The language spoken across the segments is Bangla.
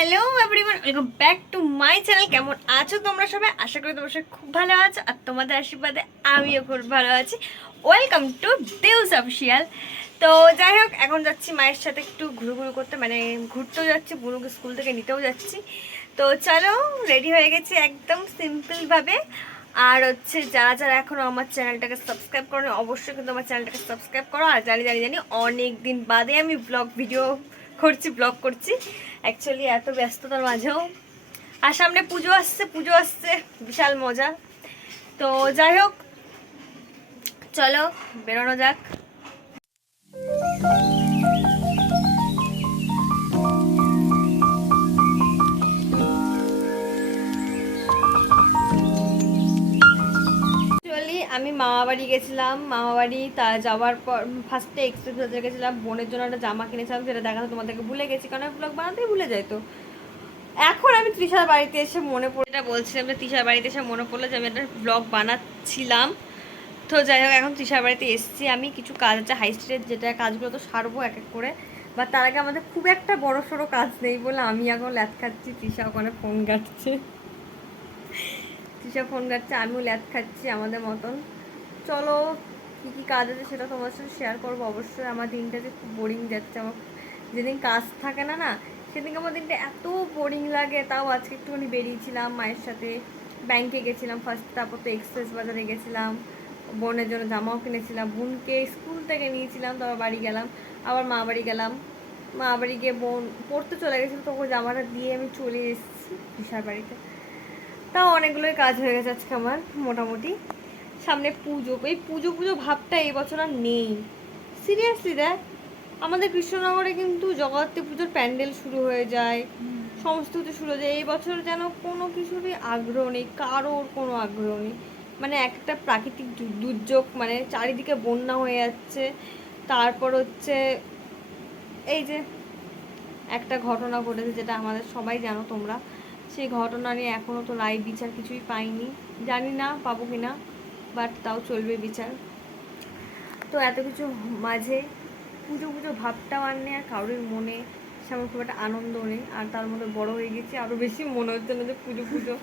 Hello everyone, welcome back to my channel. কেমন আছো তোমরা সবাই? আশা করি তোমরা সবাই খুব ভালো আছো, আর তোমাদের আশীর্বাদে আমিও খুব ভালো আছি। Welcome to দেউস official. তো যাই হোক, এখন যাচ্ছি মায়ের সাথে একটু ঘুরু করতে, মানে ঘুরতেও যাচ্ছি, বুনুকে স্কুল থেকে নিতেও যাচ্ছি। তো চলো, রেডি হয়ে গেছি একদম সিম্পলভাবে। আর হচ্ছে যারা যারা এখনও আমার চ্যানেলটাকে সাবস্ক্রাইব করো, অবশ্যই কিন্তু আমার চ্যানেলটাকে সাবস্ক্রাইব করো। আর জানি অনেক দিন বাদে আমি ব্লগ করছি অ্যাকচুয়ালি, এত ব্যস্ততার মাঝেও। আর সামনে পুজো আসছে, বিশাল মজা। তো যাই হোক, চলো বেরোনো যাক। আমি মামাবাড়ি গেছিলাম, মামাবাড়ি তা যাওয়ার পর ফার্স্টে এক্সপ্রেস বাজার গেছিলাম, বোনের জন্য একটা জামা কিনেছিলাম, যেটা দেখাতে তোমাদেরকে ভুলে গেছি, কারণ আমি ব্লগ বানাতেই ভুলে যাই। তো এখন আমি তৃষার বাড়িতে এসে মনে পড়ে, এটা বলছিলাম যে তৃষার বাড়িতে এসে মনে পড়লো যে আমি একটা ব্লগ বানাচ্ছিলাম। তো যাই হোক, এখন তৃষার বাড়িতে এসেছি। আমি কিছু কাজ আছে হাই স্ট্রিটের, যেটা কাজগুলো তো সারবো এক এক করে, বা তার আগে আমাদের খুব একটা বড় সড়ো কাজ নেই বলে আমি এখন ল্যাথ খাচ্ছি, তৃষা ওখানে ফোন ঘাটছে। তৃষা ফোন ঘাটছে, আমিও ল্যাথ খাচ্ছি আমাদের মতন। চলো, কী কী কাজ আছে সেটা তোমার সাথে শেয়ার করবো অবশ্যই। আমার দিনটা যে খুব বোরিং যাচ্ছে, আমার যেদিন কাজ থাকে না না সেদিনকে আমার দিনটা এত বোরিং লাগে। তাও আজকে একটুখানি বেরিয়েছিলাম মায়ের সাথে, ব্যাংকে গেছিলাম ফার্স্ট, তারপর তো এক্সপ্রেস বাজারে গেছিলাম, বোনের জন্য জামাও কিনেছিলাম, বোনকে স্কুল থেকে নিয়েছিলাম, তারপর বাড়ি গেলাম, আবার মা বাড়ি গেলাম। মা বাড়ি গিয়ে বোন পড়তে চলে গেছিলো, তখন জামাটা দিয়ে আমি চলে এসেছি বিশার বাড়িতে। তাও অনেকগুলোই কাজ হয়ে গেছে আজকে আমার মোটামুটি। সামনে পুজো, এই পুজো ভাবটা এই বছর আর নেই সিরিয়াসলি। দেখ, আমাদের কৃষ্ণনগরে কিন্তু জগদ্ধাত্রী পুজোর প্যান্ডেল শুরু হয়ে যায়, সমস্ত কিছু শুরু হয়ে যায়। এই বছর যেন কোনো কিছুরই আগ্রহ নেই, কারোর কোনো আগ্রহ নেই। মানে একটা প্রাকৃতিক দুর্যোগ, মানে চারিদিকে বন্যা হয়ে যাচ্ছে। তারপর হচ্ছে এই যে একটা ঘটনা ঘটেছে, যেটা আমাদের সবাই জানো তোমরা, সেই ঘটনা নিয়ে এখনও তো রায় বিচার কিছুই পাইনি, জানি না পাবো কিনা, বাট তাও চলবে বিচার। তো এত কিছু মাঝে পুজো ভাবটাও আর নেই, আর কারোর মনে সেমন খুব একটা আনন্দ নেই। আর তার মধ্যে বড় হয়ে গেছি, আরও বেশি মনে হচ্ছে না যে পুজো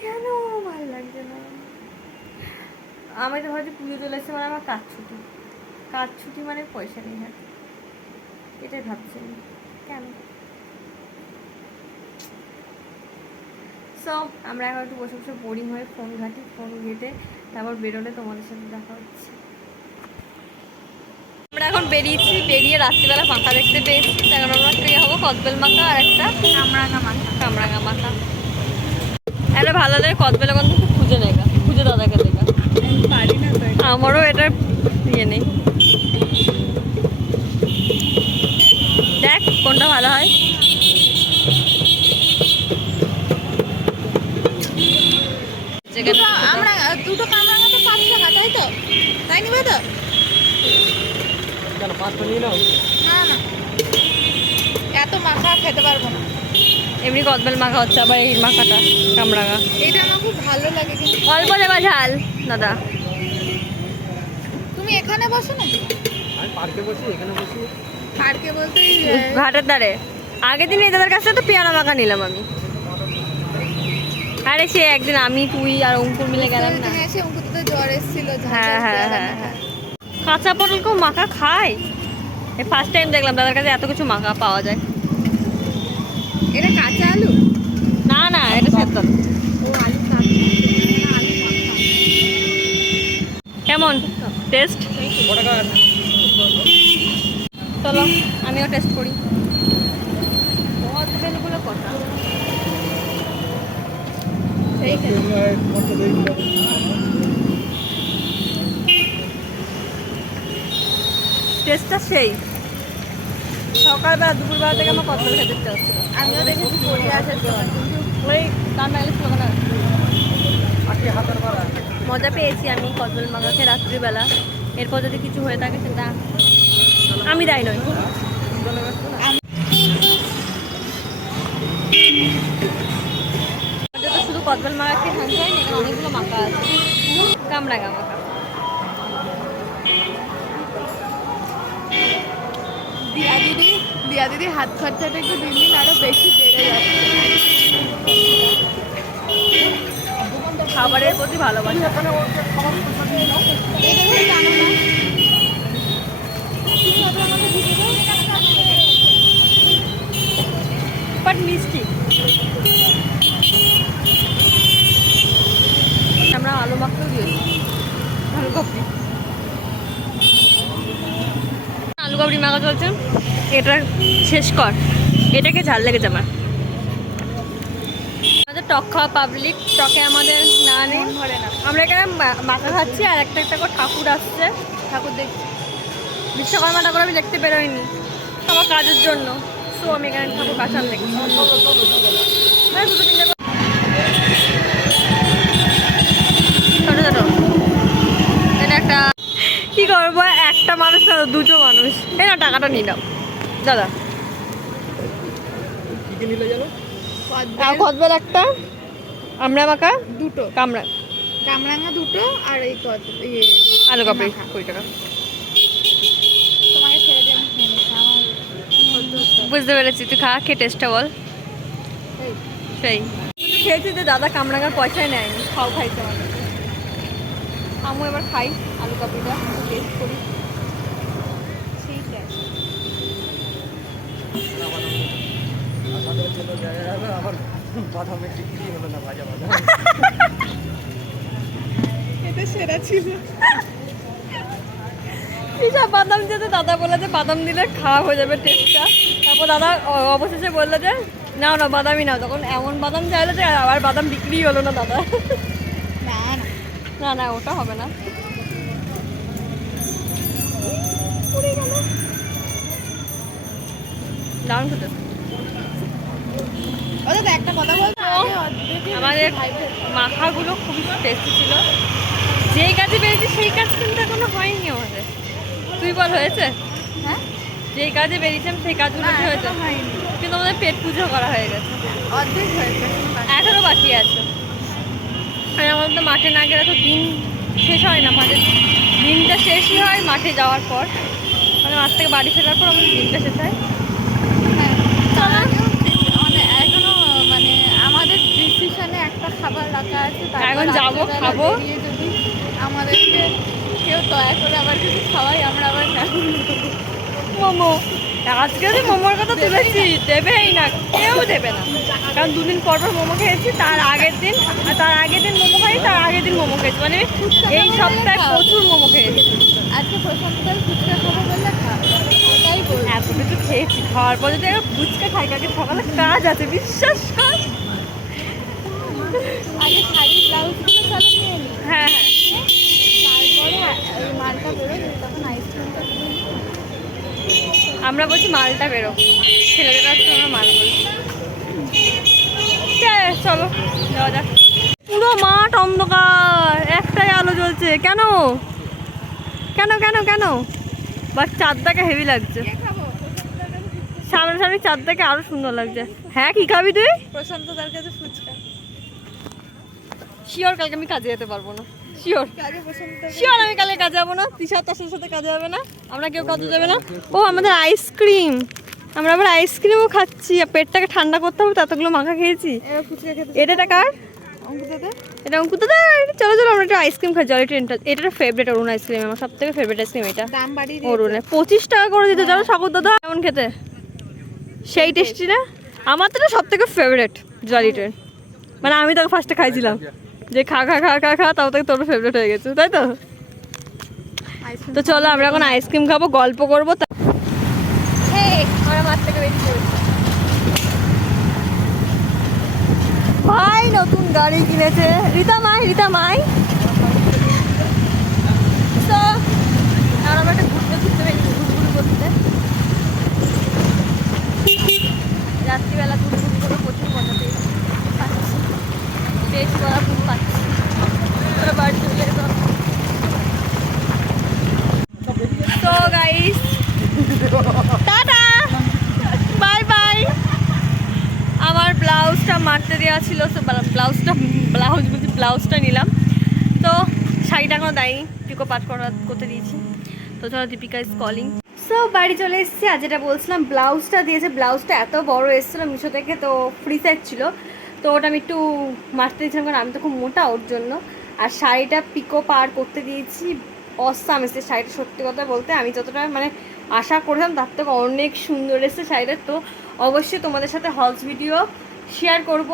কেন ভালো লাগছে না। আমি তো ভাবছি পুজো চলে এসছে মানে আমার কাজ ছুটি মানে পয়সা নেই হাতে, এটাই ভাবছি কেন। সো আমরা এখন একটু বসে বসে বোরিং হয়ে ফোন ঘেটে তারপর বেরোলে তোমাদের সাথে দেখা হচ্ছে। আমরা এখন বেরিয়ে রাত্রিবেলা মাখা দেখতে পেয়েছি, তখন আমরা একটা হবো কদবেল মাখা আর একটা কামরাঙা মাখা। একটা ভালো লাগে কদবেল, এখন খুব খুঁজে দাদাকে দেখা পারি না, আমারও এটার ইয়ে নেই। দেখ কোনটা ভালো হয়। আমরা দুটো কামরাঙা তো 5 টাকা, তাই তো? তাই নিবে তো? কেন 5 নিয়ে নাও? না না, এত মাখা খেতে পারবো না। এমনি কদবেল মাখা হচ্ছে, আবার এই মাখাটা কামরাঙা। এটা আমার খুব ভালো লাগে, কিন্তু অল্প দেবা ঝাল দাদা। তুমি এখানে বসো না? আমি পার্কে বসি, এখানে বসি। পার্কে বলতে ঘাটের ধারে। আগের দিন এই দাদার কাছ থেকে তো পেয়ারা মাখা নিলাম আমি। আরে সে একদিন আমি তুই আর অঙ্কুর মিলে গেলাম না। এসে অঙ্কুর তো জ্বর এসেছিল। হ্যাঁ। কাঁচা পটলকেও মাখা খায়, এই ফার্স্ট টাইম দেখলাম দাদার কাছে এত কিছু মাখা পাওয়া যায়। এটা কাঁচা আলু? না এটা সেদ্ধ। ও আলু কাঁচা। কেমন টেস্ট? চলো আমিও টেস্ট করি। কদবেলগুলো কটা টেস্টটা সেই। সকালবেলা দুপুরবেলা থেকে আমার কদবেল খেতে ইচ্ছা হচ্ছিল। আমিও দেখেছি পড়ে আছে, ওই কান্না গেছিল না, মজা পেয়েছি আমি কদবেল মাখাকে রাত্রিবেলা। এরপর যদি কিছু হয়ে থাকে সেটা আমি দায়ী নই। শুধু কদবেল মাখাকে শান্তি হয়নি, এখানে অনেকগুলো মাখা আছে, কামরাঙা মাখা। দিয়া দিদি রিয়া দিদি হাত খরচাটা একটু দিন দিন আরো বেশি বেড়ে যাচ্ছে। খাবারের প্রতি ভালোবাসা। এটা ধরে জানো না তুমি ওটা আমাকে দিয়ে দাও। বাট মিষ্টি। আমরা আলু মাখতেও দিয়েছি, আলু কাবড়ি। আলু কাবড়ি মাখা চলছে, এটা শেষ কর, এটাকে ঝাল লেগেছে আমার। আমাদের টক খাওয়া পাবলিক, টকে আমাদের না নেই, ধরে না আমরা এখানে মাখা খাচ্ছি আর একটা একটা করে ঠাকুর আসছে, ঠাকুর দেখছি। বিশ্বকর্মা ঠাকুর আমি দেখতে বেরোয়নি আমার কাজের জন্য, সো আমি এখানে ঠাকুর কাছান দেখছি। হ্যাঁ, দুটো তিনটে ছোটো ছোটো। এটা একটা কি করবো, একটা মানুষ না দুটো মানুষ। এই না টাকাটা নিয়ে নাও দাদা। কি কি নিলে জানো? কদবেল একটা, আমরা মাখা দুটো কামড়া, কামরাঙা দুটো আর এই আলু কাবড়ি মাখা। 20 টাকা। তোমাকে ছেড়ে দিয়ে আমি খেয়ে নিচ্ছি, আমার সহ্য হচ্ছে না। বুঝতে পেরেছি, তুই খা, খেয়ে টেস্টটা বল। এই, সেই খেয়েছি যে দাদা কামরাঙার পয়সাই নেয়নি, খাও খাইতে হবে। আমি এবার খাই আলু কাবড়িটা, টেস্ট করি। সেই টেস্ট। আমাদের জন্য জায়গা যাবে, আবার বাদামের টিকিটি হলো না, ভাজা বাদাম। এটা সেরা ছিল। এইসব বাদাম যেতে দাদা বলে যে বাদাম দিলে খাওয়া হয়ে যাবে টেস্টটা। তারপর দাদা অবশেষে বললো যে নাও না বাদামই নাও। তখন এমন বাদাম চাইলো যে আবার বাদাম বিক্রি হলো না দাদা। না না না না, ওটা হবে না। দারুণ খেতে। ওদের তো একটা কথা বলতো, আগে অর্ধেকই আমাদের বেশি ভাইবে। মাখাগুলো খুবই টেস্টি ছিল। যেই কাজে বেরিয়েছি সেই কাজ কিন্তু এখনো হয়নি আমাদের। তুই বল হয়েছে? হ্যাঁ যেই কাজে বেরিয়েছিলাম সেই কাজগুলো না, কি হয়েছে? এখনো হয়নি। কিন্তু আমাদের পেট পুজো করা হয়ে গেছে, অর্ধেক হয়েছে এখনো বাকি আছে। আর আমাদের তো মাঠে না গেলে তো দিন শেষ হয় না, মানে দিনটা শেষই হয় মাঠে যাওয়ার পর, মানে মাঠ থেকে বাড়ি ফেরার পর আমাদের দিনটা শেষ হয়। হ্যাঁ, তার আগেও এখনো মানে আমাদের ডিসিশনে একটা খাবার রাখা আছে। তারপর এখন যাবো, রাত্রেবেলা খাবো। বেরিয়ে যদি আমাদেরকে কেউ দয়া করে আবার কিছু খাওয়াই, আমরা আবার না। মোমো, আজকে যে মোমোর কথা তুলেছি, দেবেই না, কেউ দেবে না। কারণ দুদিন পর পর মোমো খেয়েছি, তার আগের দিন আর তার আগের দিন মোমো খাই, তার আগের দিন মোমো খেয়েছি, মানে এই সপ্তাহে প্রচুর মোমো খেয়েছি। আজকে প্রশান্তকাল ফুচকা খাবো বললে খা, তাই বল। এত কিছু খেয়েছি, খাওয়ার পর যদি একবার ফুচকা খাই, কাকে সকালে কাজ আছে বিশ্বাস কর। আগে শাড়ি ব্লাউজগুলো চলো নিয়ে নিই, হ্যাঁ হ্যাঁ, তারপরে ওই মালটা বেরোয় তখন আইসক্রিমটা আমরা বলছি মালটা বেরো, ছেলেদের কাছে আমরা মাল বলছি। চলো যাওয়া যাক। পুরো মাঠ অন্ধকার, একটাই আলো জ্বলছে। কেন কেন কেন কেন? বাট চাঁদটাকে হেভি লাগছে, খাবো। সামনাসামনি চাঁদটাকে আরো সুন্দর লাগছে। হ্যাঁ, কি খাবি তুই? প্রশান্তদার কাছে ফুচকা। শিওর কালকে আমি কাজে যেতে পারবো না, শিওর আগে প্রশান্ত শিওর আমি কালকে কাজে যাবো না। তিশা তার সাথে কাজে যাবে না, আমরা কেউ কাজে যাবে না। ও আমাদের আইসক্রিম, আমরা আবার আইসক্রিমও খাচ্ছি। আর পেটটাকে ঠান্ডা করতে হবে, ততগুলো মাখা খেয়েছি। এবার ফুচকা খেতে এটা কার? অঙ্কুদাদা। এটা অঙ্কুর দাদা। চলো চলো আমরা একটা আইসক্রিম খাই, জলি ট্রেনটা। এটা ফেভারিট অরুণ আইসক্রিম, আমার সব থেকে ফেভারিট আইসক্রিম এটা। দাম বাড়িয়ে অরুণে 25 টাকা করে দিতে, জানো সাগর দাদা কেমন খেতে, সেই টেস্টি না। আমার তো সব থেকে ফেভারিট জলি ট্রেন, মানে আমি তোকে ফার্স্টে খাইছিলাম যে খা খা খা খা খা, তাও থেকে তোর ফেভারিট হয়ে গেছে, তাই তো? আইসক্রিম তো চলো আমরা এখন আইসক্রিম খাবো, গল্প করবো। আমরা মাঠ থেকে বেরিয়ে পড়েছি। ভাই নতুন গাড়ি কিনেছে রীতা মাই। তো আমরা একটা ঘুরতে বেরিয়েছি, ঘুরঘুরি করতে। রাত্রিবেলা ঘুরঘুরি করে প্রচুর মজা পাচ্ছি, বেশ করা ঘুম পাচ্ছি। বাড়ি চলে যেতে হবে। তো গাইস টাটা, বাই বাই। আমার ব্লাউজটা মারতে দেওয়া ছিল, তো ব্লাউজটা নিলাম। তো শাড়িটা এখনো দেয়নি, পিকো পাট করতে দিয়েছি। তো চলো, দীপিকা ইজ কলিং। সো বাড়ি চলে এসেছি। আর যেটা বলছিলাম, ব্লাউজটা দিয়েছে, ব্লাউজটা এত বড় এসেছিলো মিশো থেকে, তো ফ্রি সাইজ ছিল, তো ওটা আমি একটু মারতে দিয়েছিলাম কারণ আমি তো খুব মোটা ওর জন্য। আর শাড়িটা পিকো পার করতে দিয়েছি, অসাম এসেছে শাড়িটা, সত্যি কথা বলতে আমি যতটা মানে আশা করতাম তার থেকে অনেক সুন্দর এসেছে শাড়িটা। তো অবশ্যই তোমাদের সাথে হলস ভিডিও শেয়ার করব।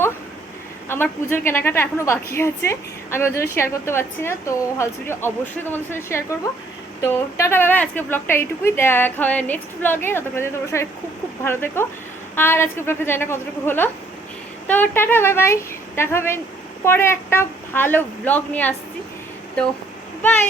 আমার পুজোর কেনাকাটা এখনও বাকি আছে, আমি ওর জন্য শেয়ার করতে পারছি না, তো হলস ভিডিও অবশ্যই তোমাদের সাথে শেয়ার করব। তো টাটা বাই বাই, আজকে ব্লগটা এইটুকুই, দেখা হয় নেক্সট ব্লগে। ততক্ষণ তোমরা সবাই খুব খুব ভালো থেকো। আর আজকে ব্লগটা জানি না কতটুকু হলো, তো টাটা বাই বাই, দেখা হবে পরে একটা ভালো ব্লগ নিয়ে আসছি, তো বাই।